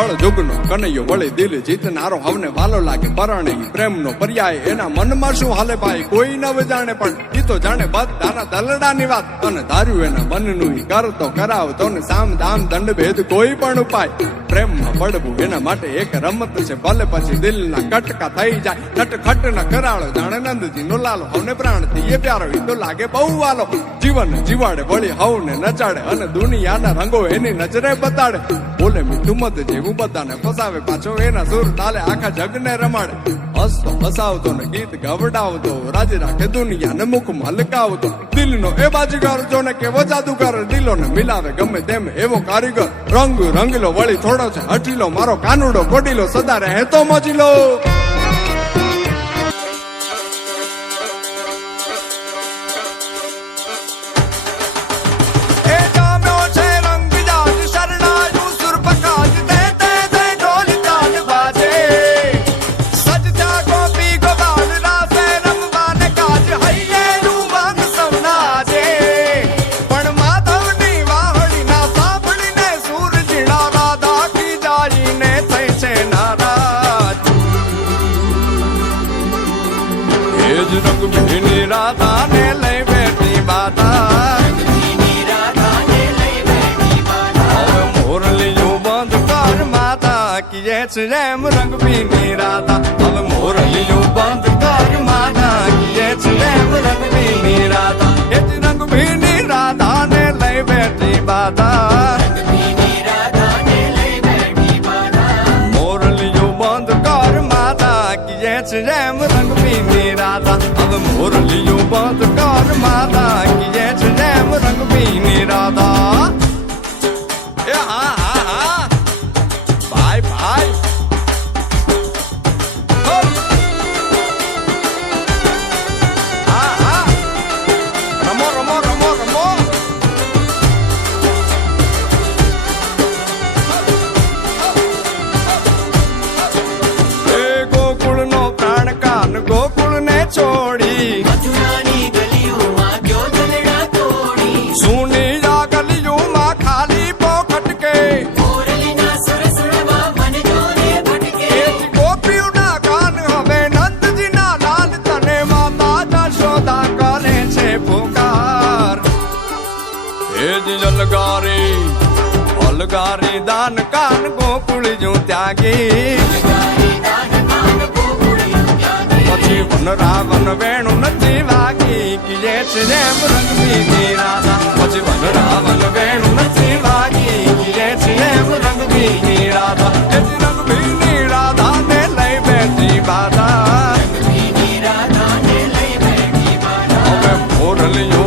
કળ જુગનો કનૈયો વળી દિલ જીતનારો હવને વાલો લાગે પરણે પ્રેમનો પર્યાય એના મનમાં શું હાલે ભાઈ કોઈ ન જાણે પણ ઈ તો જાણે બધાના દલડાની વાત અને ધાર્યું એના મનનું ઈ કરતો કરાવતો ને સામ દામ દંડ ભેદ કોઈ પણ ઉપાય પ્રેમમાં પડવું એના માટે એક રમત છે ભલે પછી દિલના કટકા થઈ જાય નટખટ ન કરાળો જાણે નંદજી નો લાલો હવને પ્રાણથી એ પ્યારો ઈ તો લાગે બહુ વાલો જીવન જીવાડે વળી હવને નચાડે અને દુનિયાના રંગો એની નજરે બતાડે બોલે મીઠું મત જેવું બધાને ફસાવે પાછો એના સુર તાલે આખા જગને રમાડે હસતો હસાવતો ને ગીત ગવડાવતો રાજી રાખે દુનિયાને મુખમાં લકાવતો દિલનો એ બાજીગર જોને કેવો જાદુગર દિલોને મિલાવે ગમે તેમ એવો કારીગર રંગ રંગીલો વળી થોડો છે હઠીલો મારો કાનુડો કોડીલો સદા રહે તો મોજીલો રંગભીની રાધા ને લઈ બેઠી બાધા હવે મોરલીયું બંધ કર માતા કીએ છે એમ રંગભીની રાધા હવે મોરલીયું બંધ કર માતા કીએ છે એમ રંગભીની રાધા એ જ રંગભીની રાધા ને લઈ બેઠી બાધા મોરલીયું બંધ કર માતા કીએ છે એમ રંગભીની રાધા હવે મોરલીયું બંધ કર માતા કીએ છે જેમ રંગભીની રાધા એ હા હા હા ભાઈ ભાઈ હા હા રમો રમો રમો રમો એ ગોકુળનો પ્રાણ કાન ગોકુળ ને છોડી મથુરાની ગલીઓમાં ગયો દલડા તોડી સુની આ ગલીઓમાં ખાલી પોખટ કે મોરલીના સુર સુરવા મન જોને ભટકે ગોપીઓના કાન હવે નંદજીના લાલ તને માતા જશોદા કરે છે પુકાર એ જ અલગારી દાન કાન ગોકુળ જો ત્યાગી પછી વન રાવણ વેણું નથી વાગી કીએ છે જેમ રંગભીની રાધા પછી વન રાવણ વેણું નથી વાગી કીએ છે જેમ રંગભીની રાધા એ જ રંગભીની રાધા ને લઈ બેઠી બાધા હવે મોરલીઓ